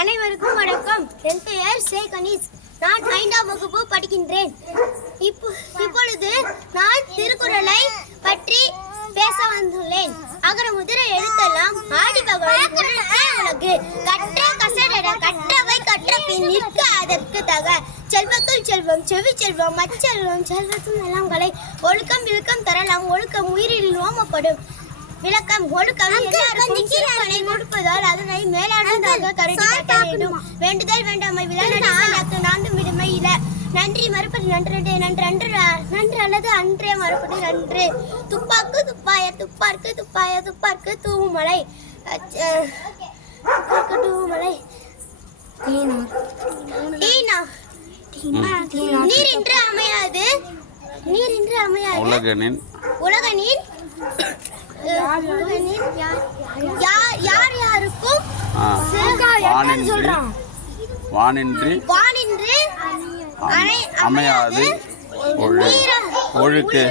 அனைவருக்கும் வணக்கம். என் பெயர் ஷே கணேஷ். நான் 5ஆம் வகுப்பு படிக்கின்றேன். இப்பொழுது நான் திருக்குறளை பற்றி பேச வந்துள்ளேன். அகர முதல எழுத்தெல்லாம் ஆதி பகவான் உலகு கற்ற கசடட கற்றவை கற்ற பின் நிற்க அதற்கு தக செல்வத்துள் செல்வம் செவி செல்வம் மச்செல்வம் செல்வத்தும் நலங்களை ஒழுக்கம் விழுக்கம் தரலாம் ஒழுக்கம் உயிரில் நோமப்படும் விளக்கம் ஒழுக்கம் எல்லாருக்கும் கொடுப்பதால் அதனை மேலானதாக கருதி காட்ட வேண்டும். வேண்டுதல் வேண்டாமை விளையாட்டு நான்கும் விடுமை இல நன்றி மறுப்பது நன்றே நன்று அன்று நன்று அல்லது அன்றே மறுப்பது நன்று துப்பாக்கு துப்பாய துப்பார்க்கு துப்பாய துப்பார்க்கு தூமலை தூமலை நீரின்றி அமையாது நீரின்றி அமையாது உலகனின் யார் யாருக்கும் வானின்றி அமையாது ஒழுக்கு